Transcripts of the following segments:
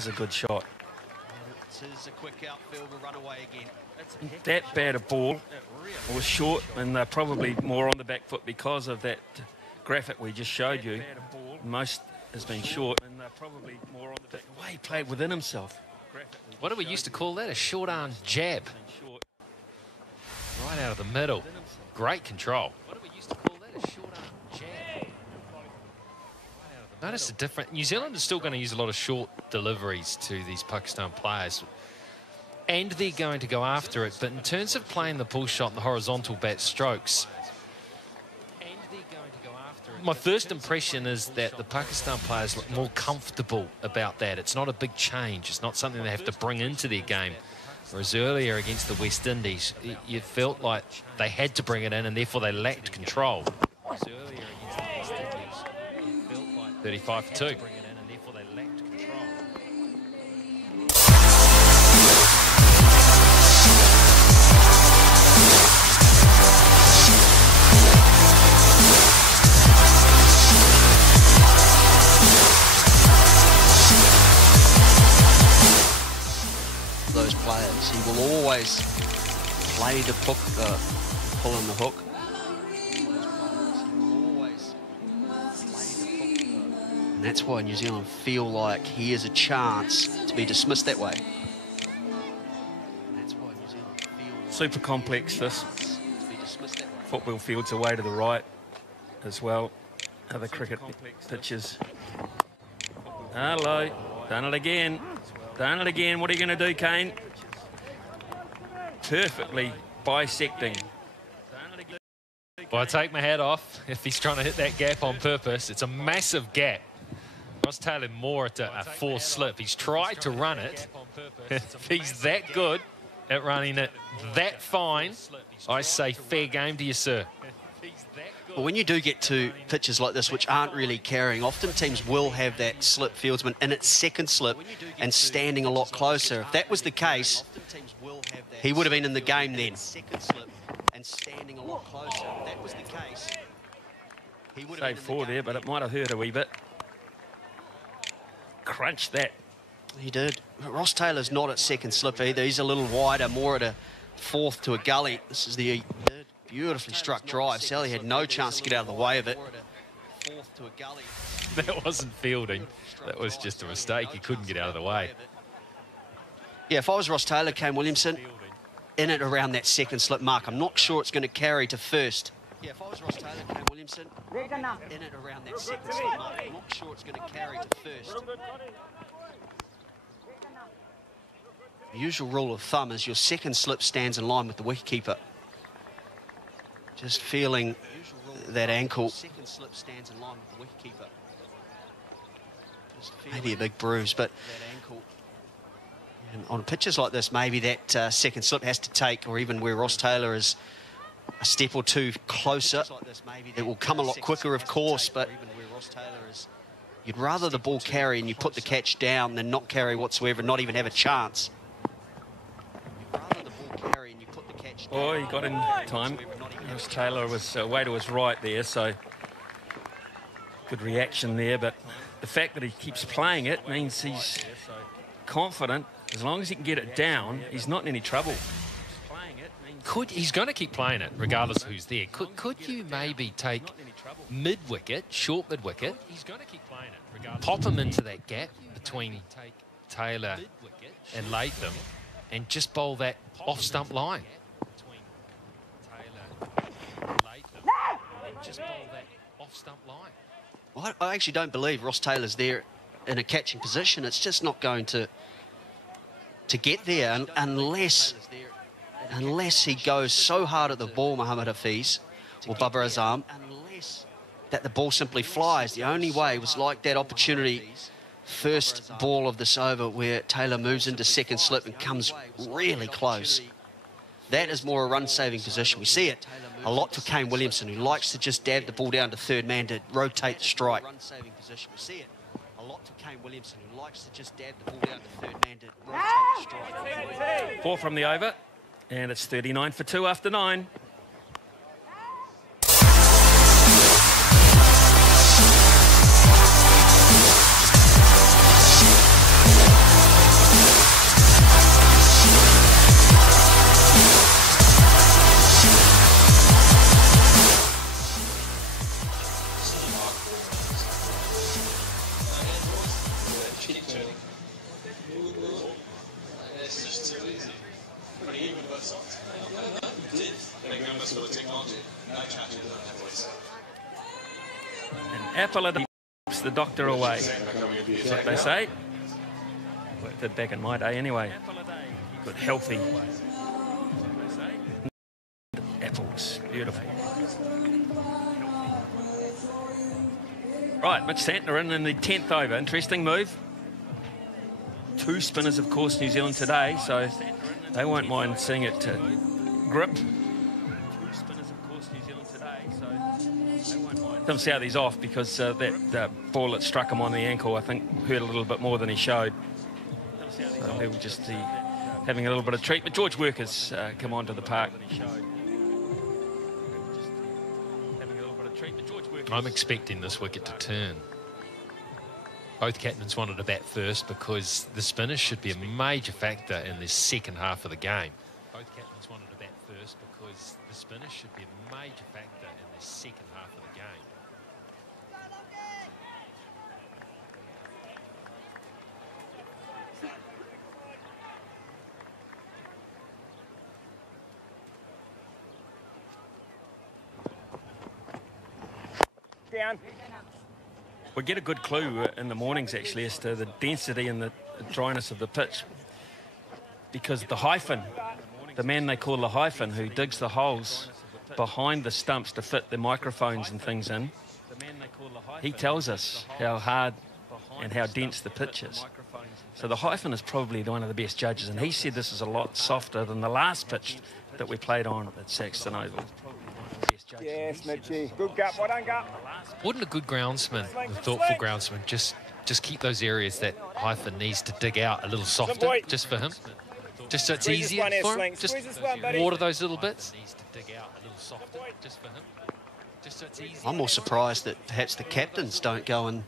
is a good shot. It is a quick outfield to run away again. That bad a ball was short, and they're probably more on the back foot because of that graphic we just showed you. Most has been short, and they're probably more on the back. The way he played within himself. What do we used to call that? A short arm jab. Right out of the middle. Great control. What do we used to call that? A short arm jab. Notice the difference. New Zealand is still going to use a lot of short deliveries to these Pakistan players. And they're going to go after it. But in terms of playing the pull shot and the horizontal bat strokes, my first impression is that the Pakistan players look more comfortable about that. It's not a big change. It's not something they have to bring into their game. Whereas earlier against the West Indies, you felt like they had to bring it in and therefore they lacked control. Whereas earlier against the West Indies, you felt like 35 for 2. Those players, he will always play the hook, pull on the hook. And that's why New Zealand feel like he has a chance to be dismissed that way. Super complex, this. Football field's away to the right as well. Other cricket pitches. Hello, done it again. Done it again. What are you going to do, Kane? Perfectly bisecting. Well, I take my hat off if he's trying to hit that gap on purpose. It's a massive gap. Ross Taylor more at a forced slip. He's tried to run it. If he's that good at running it that fine, I say fair game to you, sir. Well, when you do get to pitches like this, which aren't really carrying, often teams will have that slip fieldsman in its second slip and standing a lot closer. If that was the case, he would have been in the game then. Save 4 there, but it might have hurt a wee bit. Crunch that. He did. Ross Taylor's not at second slip either. He's a little wider, more at a fourth to a gully. This is the beautifully struck drive. Sally had no chance to get out of the way of it. That wasn't fielding. That was just a mistake. He couldn't get out of the way. Yeah, if I was Ross Taylor, Kane Williamson, in it around that second slip mark. I'm not sure it's going to carry to first. Yeah, if I was Ross Taylor, Kane Williamson, in it around that second slip mark. I'm not sure it's going to carry to first. The usual rule of thumb is your second slip stands in line with the wicketkeeper. Just feeling that ankle. Second slip stands in line with the wicketkeeper. Maybe a big bruise, but on pitches like this, maybe that second slip has to take, or even where Ross Taylor is a step or two closer. It will come a lot quicker, of course, but you'd rather the ball carry and you put the catch down than not carry whatsoever, not even have a chance. Oh, he got in time. Ross Taylor was way to his right there, so good reaction there. But the fact that he keeps playing it means he's confident. As long as he can get it down, he's not in any trouble. He's going to keep playing it, regardless of who's there. Could you maybe take mid-wicket, short mid-wicket, pop him into that gap between Taylor and Latham, and just bowl that off-stump line? Well, I actually don't believe Ross Taylor's there in a catching position. It's just not going to get there unless he goes so hard at the ball, Mohammad Hafiz or Babar Azam, that the ball simply flies. The only way was like that opportunity, first ball of this over, where Taylor moves into second slip and comes really close. That is more a run-saving position. We see it a lot for Kane Williamson, who likes to just dab the ball down to third man to rotate the strike. Run-saving position. We see it a lot for Kane Williamson, who likes to just dab the ball down to third man to rotate the strike. 4 from the over, and it's 39 for 2 after 9. An apple a day keeps the doctor away. That's what they say. Worked it back in my day anyway. Good, healthy apples. Beautiful. Right, Mitch Santner in the 10th over. Interesting move. 2 spinners, of course, New Zealand today, so they won't mind seeing it grip. Don't see how these off because that ball that struck him on the ankle, I think, hurt a little bit more than he showed. So they were just having a little bit of treatment. George Workers come onto the park. I'm expecting this wicket to turn. Both captains wanted to bat first because the spinners should be a major factor in the second half of the game. Both captains wanted to bat first because the spinners should be a major factor in the second half of the game. Down. We get a good clue in the mornings, actually, as to the density and the dryness of the pitch. Because the hyphen, the man they call the hyphen, who digs the holes behind the stumps to fit the microphones and things in, he tells us how hard and how dense the pitch is. So the hyphen is probably one of the best judges, and he said this is a lot softer than the last pitch that we played on at Saxton Oval. Yes, Mitchie. Good gut. Well done, gut. Wouldn't a good groundsman, a thoughtful groundsman, just keep those areas that hyphen needs to dig out a little softer, just for him? Just so it's easier for him? Just water those little bits? I'm more surprised that perhaps the captains don't go and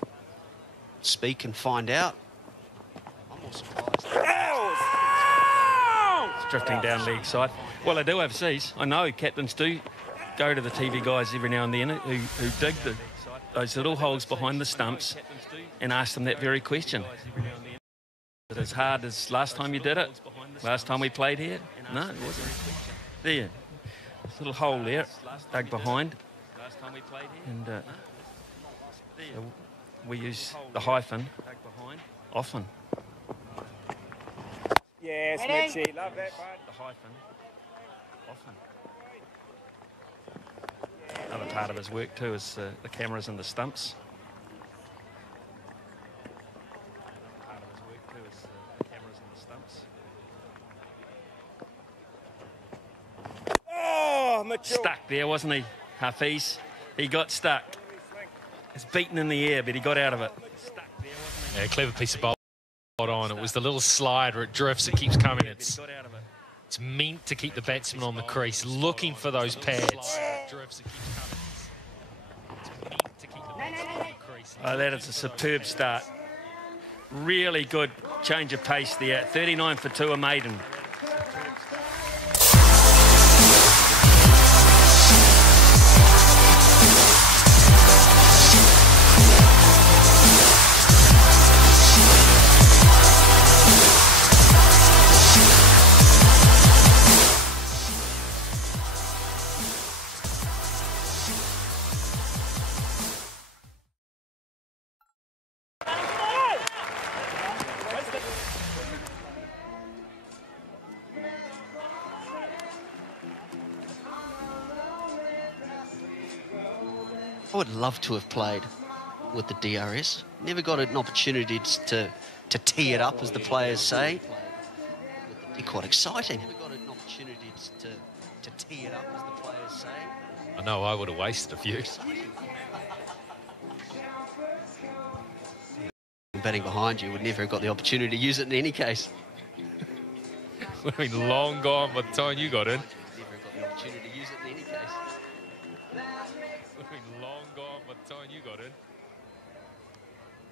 speak and find out. I'm more surprised. It's drifting down leg side. Well, they do overseas. I know captains do go to the TV guys every now and then who dig those little holes behind the stumps and ask them that very question. Is it as hard as last time you did it? Last time we played here? No, it wasn't. There. This little hole there, dug behind. And so we use the hyphen often. Yes, Mitchie. Love that, bud. The hyphen often. Another part of his work too is the cameras and the stumps. Part of his work too is the cameras and the stumps. Oh, Mitchell. Stuck there, wasn't he, Hafiz? He got stuck. It's beaten in the air, but he got out of it. Yeah, clever piece of bowl on. It was the little slide where it drifts, it keeps coming. It's meant to keep the batsman on the crease, looking for those pads. Oh, that is a superb start. Really good change of pace there. 39 for 2, a maiden. I would love to have played with the DRS. Never got an opportunity to tee it up, as the players say. It'd be quite exciting. Never got an opportunity to tee it up, as the players say. I know I would have wasted a few. Batting behind you would never have got the opportunity to use it in any case. Would have been long gone by the time you got in. Never have got the opportunity to use it in any case. Would have been long gone by the time you got in.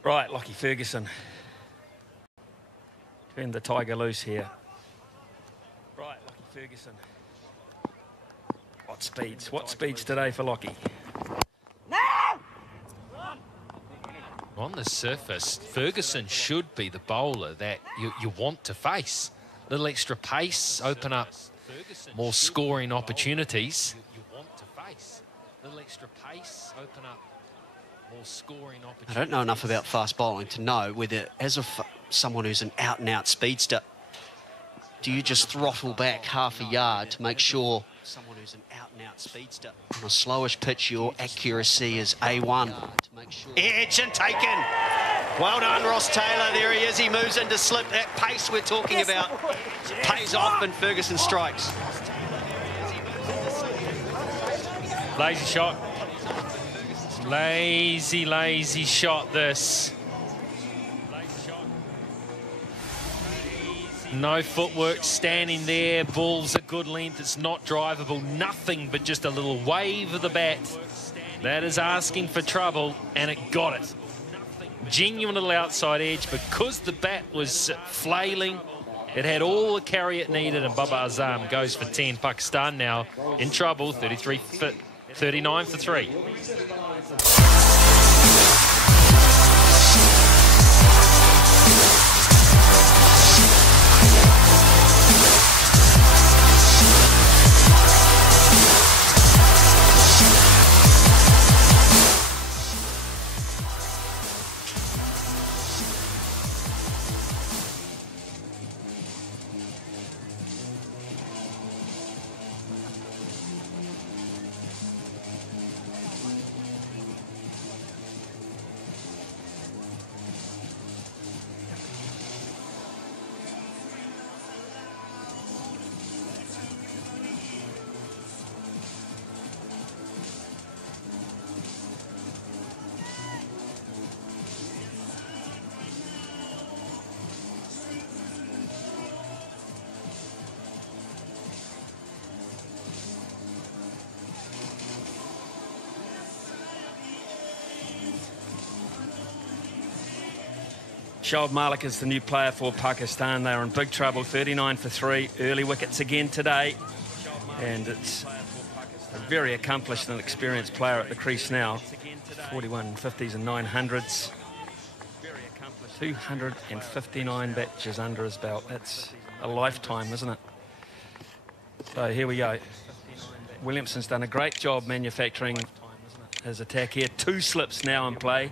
Right, Lockie Ferguson. Turn the tiger loose here. Right, Lockie Ferguson. What speeds today for Lockie? On the surface, Ferguson should be the bowler that you want to face. Little extra pace, open up more scoring opportunities. You want to face a little extra pace, open up more scoring opportunities. I don't know enough about fast bowling to know whether, as someone who's an out-and-out speedster, do you just throttle back half a yard to make sure someone who's an out-and-out speedster on a slowish pitch your accuracy is A1? Edge and taken. Well done, Ross Taylor. There he is. He moves into slip. That pace we're talking about pays off and Ferguson strikes. Lazy shot. Lazy shot this. No footwork, standing there, ball's a good length, it's not drivable, nothing but just a little wave of the bat. That is asking for trouble, and it got it. Genuine little outside edge, because the bat was flailing, it had all the carry it needed, and Baba Azam goes for 10. Pakistan now in trouble, 39 for 3. Shoaib Malik is the new player for Pakistan. They're in big trouble, 39 for 3. Early wickets again today. And it's a very accomplished and experienced player at the crease now. 41 50s and 900s. 259 batches under his belt. That's a lifetime, isn't it? So here we go. Williamson's done a great job manufacturing his attack here. 2 slips now in play.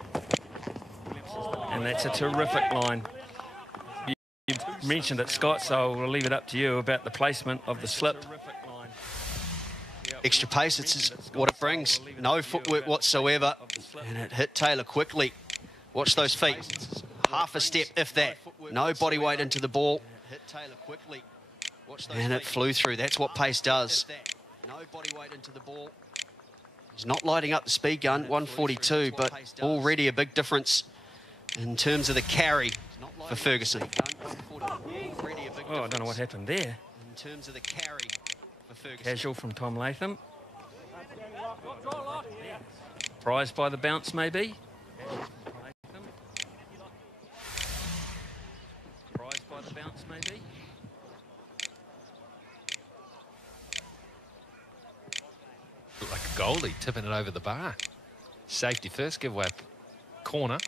And that's a terrific line. You mentioned it, Scott, so we'll leave it up to you about the placement of the slip. Extra pace, it's what it brings. No footwork whatsoever. And it hit Taylor quickly. Watch those feet. Half a step, if that. No body weight into the ball. And it flew through. That's what pace does. No body weight into the ball. He's not lighting up the speed gun, 142, but already a big difference in terms of the carry for Ferguson. Oh, I don't know what happened there. In terms of the carry for Ferguson. Casual from Tom Latham. Surprised by the bounce, maybe. Surprised by the bounce, maybe. Looked like a goalie tipping it over the bar. Safety first, give away corner.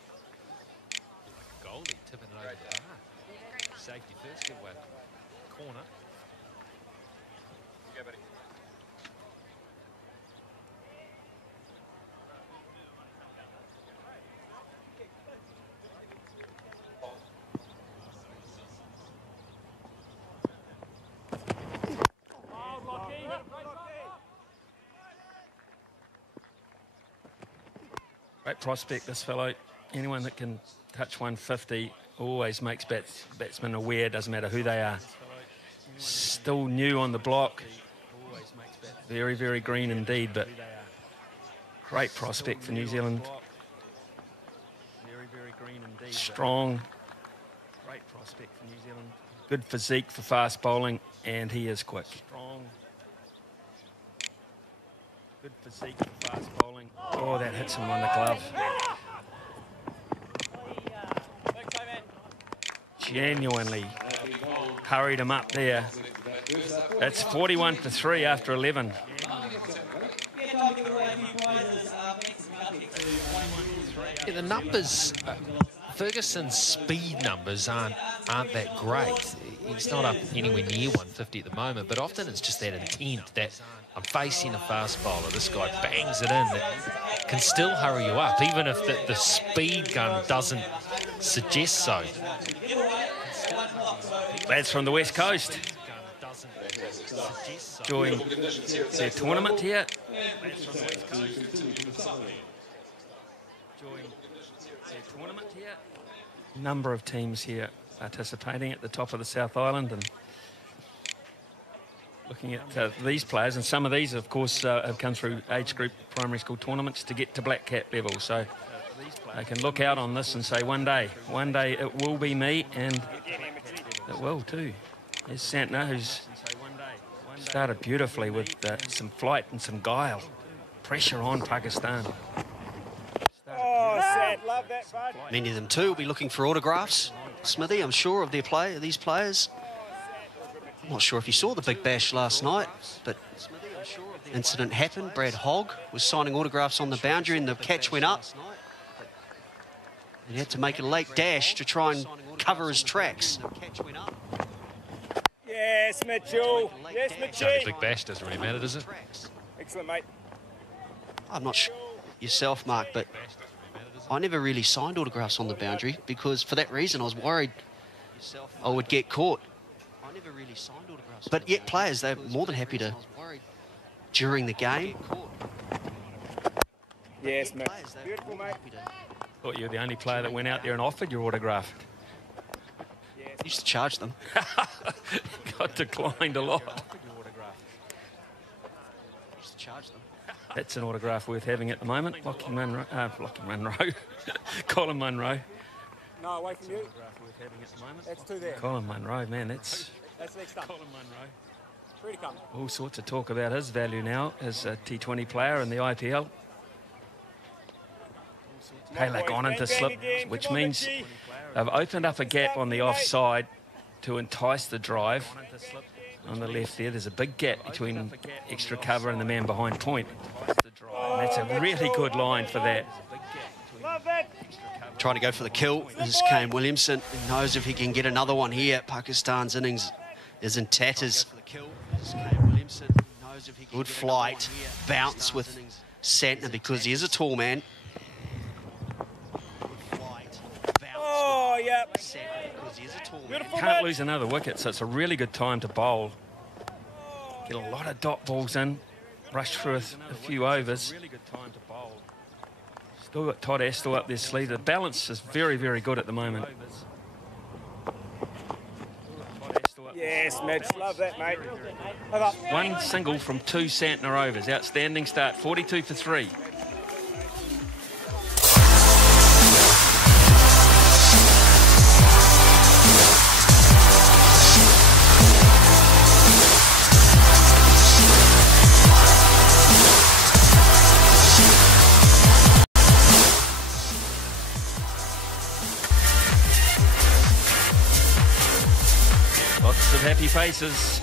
Tipping it over the bar. Safety first, give away corner. Yeah, buddy. Great prospect, this fellow. Anyone that can touch 150 always makes batsmen aware, doesn't matter who they are. Still new on the block. Very, very green indeed, but great prospect for New Zealand. Strong. Great prospect for New Zealand. Good physique for fast bowling, and he is quick. Good physique for fast bowling. Oh, that hits him on the glove. Genuinely hurried him up there. That's 41 for 3 after 11. Yeah, the numbers Ferguson's speed numbers aren't that great. He's not up anywhere near 150 at the moment, but often it's just that intent that I'm facing a fast bowler. This guy bangs it in. That can still hurry you up, even if the speed gun doesn't suggest so. Lads from the West Coast enjoying their tournament here. Number of teams here participating at the top of the South Island, and looking at these players, and some of these of course have come through age group primary school tournaments to get to black cap level, so they can look out on this and say one day it will be me, and it will too. There's Santner, who's started beautifully with some flight and some guile. Pressure on Pakistan. Love that, bud. Many of them too will be looking for autographs. Smithy, I'm sure, of these players. I'm not sure if you saw the Big Bash last night, but incident happened. Brad Hogg was signing autographs on the boundary and the catch went up. He had to make a late dash to try and cover his tracks. Yes, Mitchell. Yes, So Mitchell. Big Bash doesn't really matter, does it? Excellent, mate. I'm not sure yourself, Mark, but I never really signed autographs on the boundary because for that reason I was worried I would get caught. But yet players, they're more than happy to, during the game. Yes, mate. Beautiful, mate. Thought you were the only player that went out there and offered your autograph. Used to charge them. Got declined a lot. Used to charge them. That's an autograph worth having at the moment. Lockie Munro, Colin Munro. No, away from you. That's two there. Colin Munro, man, that's That's next up. Colin Munro. Free to come. All sorts of talk about his value now as a T20 player in the IPL. Palak on into slip, which means they've opened up a gap on the offside to entice the drive. On the left there, there's a big gap between extra cover and the man behind point. And that's a really good line for that. Love that. Trying to go for the kill is Kane Williamson. He knows if he can get another one here. Pakistan's innings is in tatters. Good flight, bounce with Santner because he is a tall man. Oh, yeah. Beautiful, Can't mate. lose another wicket, so it's a really good time to bowl. Get a lot of dot balls in, rush through a few overs. Still got Todd Astle up their sleeve. The balance is very, very good at the moment. Yes, Mitch. Love that, mate. Love up. One single from two Santner overs. Outstanding start, 42 for 3. Lots of happy faces.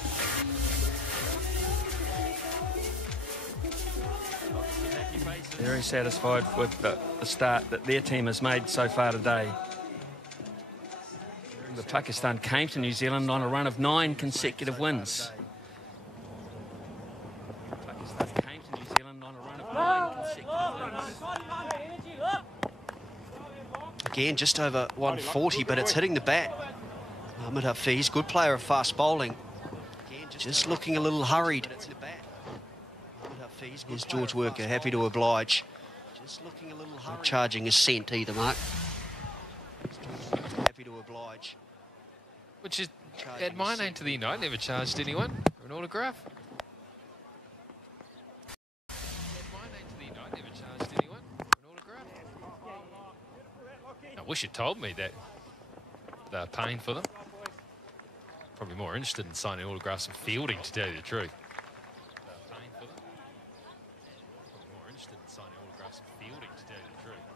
Very satisfied with the start that their team has made so far today. The Pakistan came to New Zealand on a run of 9 consecutive wins. Pakistan came to New Zealand on a run of 9 consecutive wins. Again, just over 140, but it's hitting the bat. Ahmed Hafiz, good player of fast bowling. Just looking a little hurried. Here's George Worker, happy to oblige. Not charging a cent either, Mark. Happy to oblige. Which is, at my name to the United, never charged anyone for an autograph. At my name to the United, never charged anyone for an autograph. I wish you told me that they're paying for them. Probably more interested in signing autographs and fielding, to tell you the truth. Paying for them. Probably more interested in signing autographs and fielding, to tell you the truth.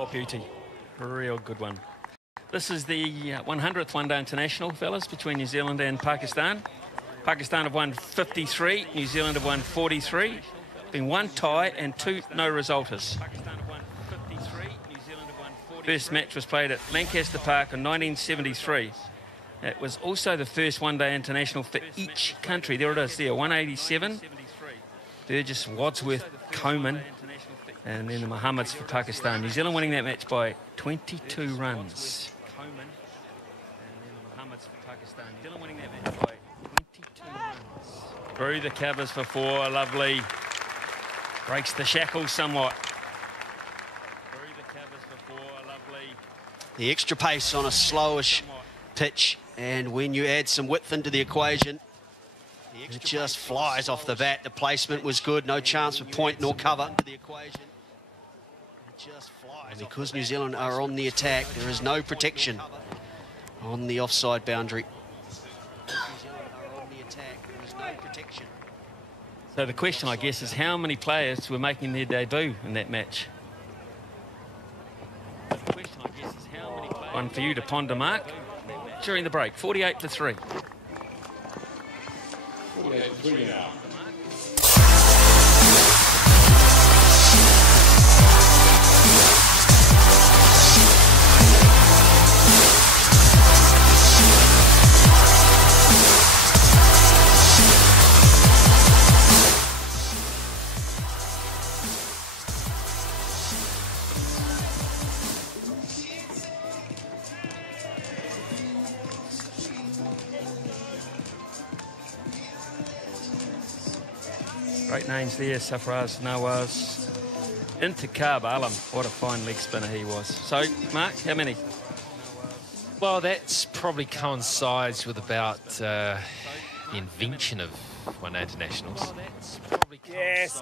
Oh, beauty. Real good one. This is the 100th one-day international, fellas, between New Zealand and Pakistan. Pakistan have won 53, New Zealand have won 43. Been one tie and 2 no-resulters. First match was played at Lancaster Park in 1973. It was also the first one-day international for each country. There it is there, 187. Burgess, Wadsworth, Coman, and then the Mohammeds for Pakistan. New Zealand winning that match by 22 runs. Through the covers for 4, lovely. Breaks the shackles somewhat. Through the covers for 4, lovely. The extra pace on a slowish pitch, and when you add some width into the equation, it just flies off the bat. The placement was good, no chance for point nor cover. And because New Zealand are on the attack, there is no protection on the offside boundary. So the question, I guess, is how many players were making their debut in that match? One for you to ponder, Mark. During the break, 48-3. 48-3 now. Great names there, Safraz, Nawaz, Intikhab Alam. What a fine leg spinner he was. So, Mark, how many? Well, that's probably coincides with about the invention of one-day internationals. Yes,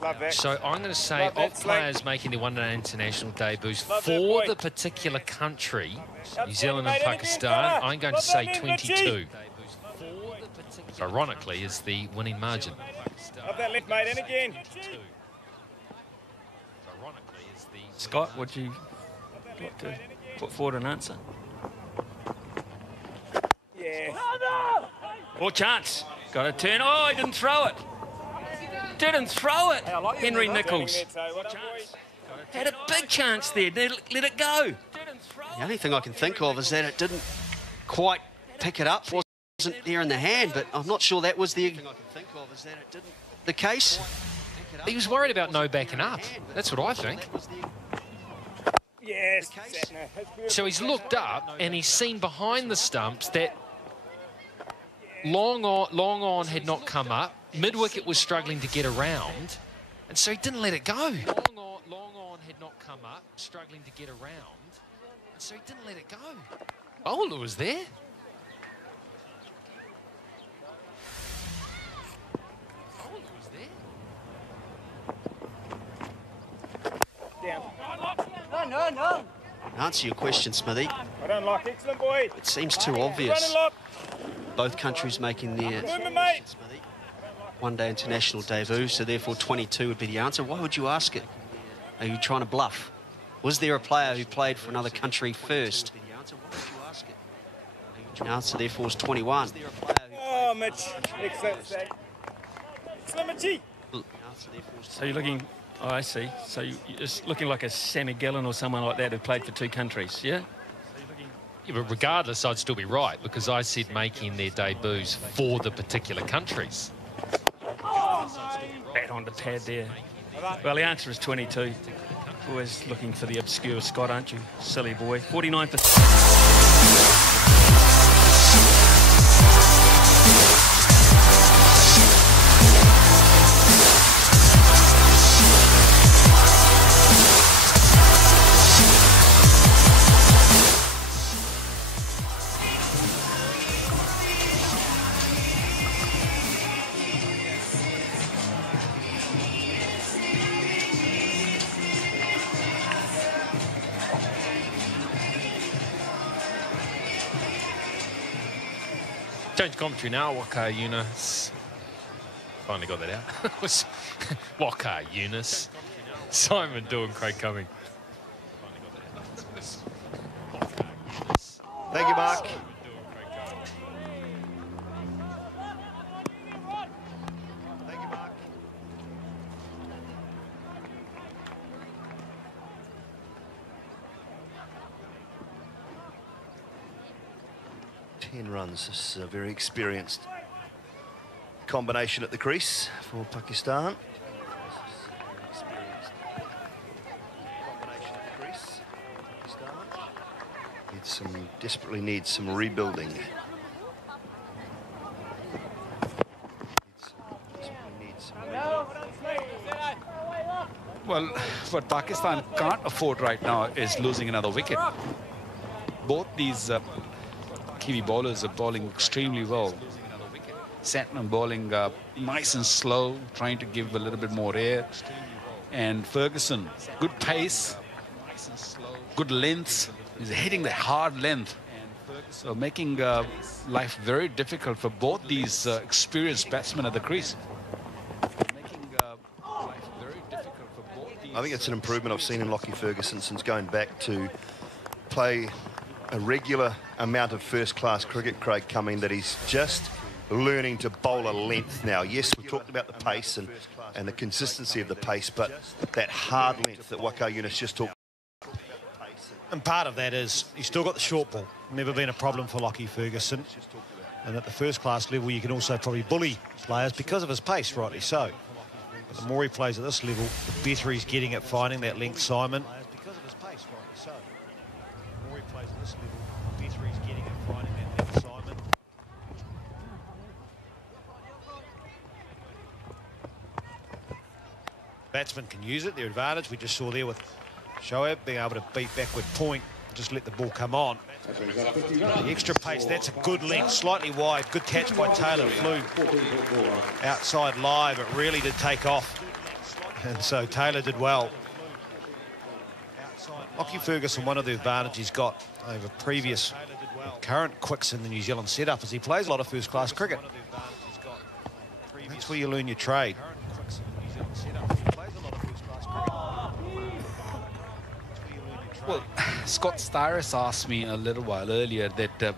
love that. So I'm going to say Love that, of players making their one-day international debuts Love that, for boy. the particular country, That's New Zealand right, and mate. Pakistan, I'm going to Love say that, mate. 22. Ironically, is the winning margin. Love that left, mate, and again. Scott, would you like to put forward an answer? Yeah. Or chance. Got a turn. Oh, he didn't throw it. Didn't throw it. Henry Nichols. Had a big chance there. Let it go. The only thing I can think of is that it didn't quite pick it up. Wasn't there in the hand, but I'm not sure that was the case. He was worried about no backing up. That's what I think. Yes. So he's looked up and he's seen behind the stumps that long on had not come up. Mid-wicket was struggling to get around, and so he didn't let it go. Long on had not come up, struggling to get around, and so he didn't let it go. Bowler was there. No. Answer your question, Smithy. I don't like excellent, boy. It seems too obvious. Both countries making their one-day international debut, so therefore 22 would be the answer. Why would you ask it? Are you trying to bluff? Was there a player who played for another country first? The answer therefore is 21. Oh, Mitch. Excellent. Excellent, Mitchy. So you're looking... Oh, I see. So you're just looking like a Sammy Gillen or someone like that who played for 2 countries, yeah? Yeah, but regardless, I'd still be right, because I said making their debuts for the particular countries. Bat on the pad there. Well, the answer is 22. Always looking for the obscure Scott, aren't you? Silly boy. 49%. Change commentary now. Waka Yunus. Finally got that out. Was Waka Yunus. Simon Dawn, Craig Cumming. Thank you, Mark. Thank you, Mark. 10 runs. This is a very experienced combination at the crease for Pakistan. Desperately needs some rebuilding. Well, what Pakistan can't afford right now is losing another wicket. Both these Kiwi bowlers are bowling extremely well. Santner bowling nice and slow, trying to give a little bit more air. And Ferguson, good pace, good lengths. He's hitting the hard length. So making life very difficult for both these experienced batsmen at the crease. I think it's an improvement I've seen in Lockie Ferguson since going back to play a regular amount of first-class cricket, Craig Cumming, that he's just learning to bowl a length now. Yes, we talked about the pace and the consistency of the pace, but that hard length that Waka Yunus just talked. And part of that is he's still got the short ball. Never been a problem for Lockie Ferguson. And at the first-class level, you can also probably bully players because of his pace, rightly so. But the more he plays at this level, the better he's getting at finding that length, Simon. Because of his pace, rightly so. The more he plays at this level, the better he's getting at finding that length, Simon. Batsmen can use it, their advantage. We just saw there with Shoaib being able to beat backward point, just let the ball come on. The extra pace, that's a good length, slightly wide. Good catch by Taylor, flew outside live. It really did take off. And so Taylor did well. Lockie Ferguson, one of the advantages he's got over previous current quicks in the New Zealand setup is he plays a lot of first-class cricket. That's where you learn your trade. Well, Scott Styrus asked me a little while earlier that,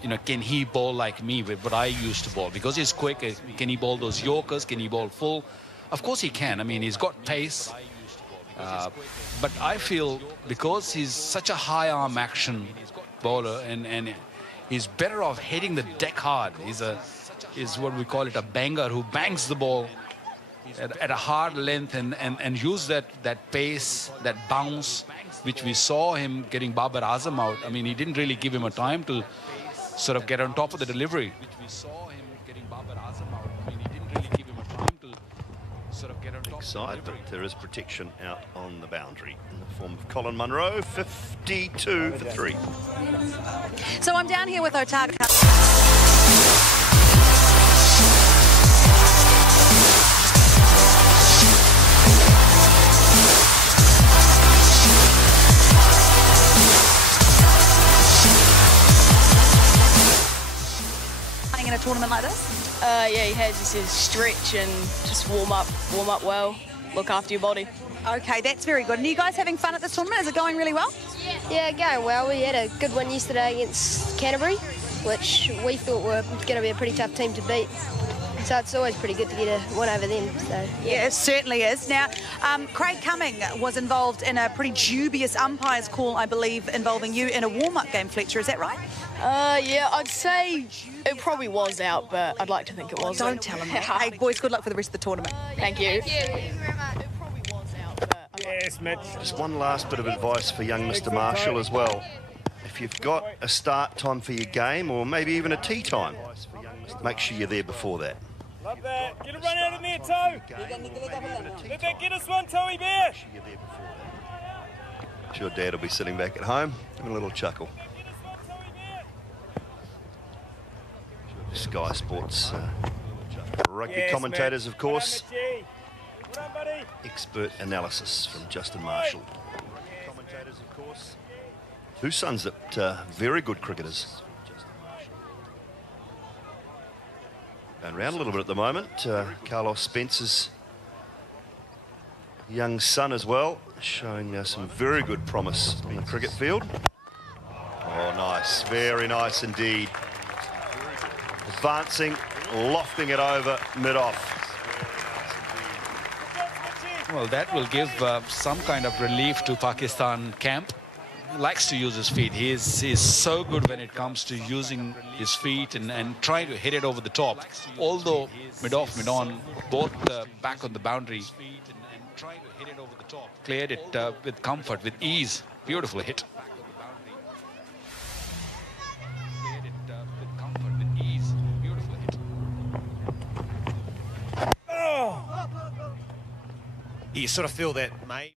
you know, can he bowl like me with what I used to bowl? Because he's quick, can he bowl those Yorkers? Can he bowl full? Of course he can. I mean, he's got pace. But I feel because he's such a high arm action bowler and he's better off hitting the deck hard. He's what we call it a banger who bangs the ball at a hard length and use that pace, that bounce, which we saw him getting Babar Azam out. I mean, he didn't really give him a time to sort of get on top of the delivery. Side, but there is protection out on the boundary in the form of Colin Munro, 52 for 3. So I'm down here with Otago. In a tournament like this? Yeah, he has. He says stretch and just warm up well, look after your body. Okay, that's very good. And are you guys having fun at this tournament? Is it going really well? Yeah, going well. We had a good win yesterday against Canterbury, which we thought were going to be a pretty tough team to beat. So it's always pretty good to get a win over them. So yeah, it certainly is. Now, Craig Cumming was involved in a pretty dubious umpire's call, I believe, involving you in a warm-up game, Fletcher. Is that right? Yeah, I'd say it probably was out, but I'd like to think it was. Don't tell him that. Hey, boys, good luck for the rest of the tournament. Thank you. Thank you. Yes, Mitch. Just one last bit of advice for young Mr. Marshall as well. If you've got a start time for your game, or maybe even a tea time, make sure you're there before that. Love that. Get a run out in there, Toe. Let that get us one, Toey Bear. Sure, Dad will be sitting back at home having a little chuckle. Sky Sports rugby commentators, of course. Expert analysis from Justin Marshall. Commentators, of course. Two sons that very good cricketers. Going around a little bit at the moment. Carlos Spencer's young son as well, showing some very good promise in the cricket field. Oh, nice. Very nice indeed. Advancing, lofting it over mid-off. Well, that will give some kind of relief to Pakistan camp. He likes to use his feet. He is so good when it comes to using his feet and trying to hit it over the top. Although mid-off, mid-on, both back on the boundary, cleared it with comfort, with ease. Beautiful hit. You sort of feel that, mate.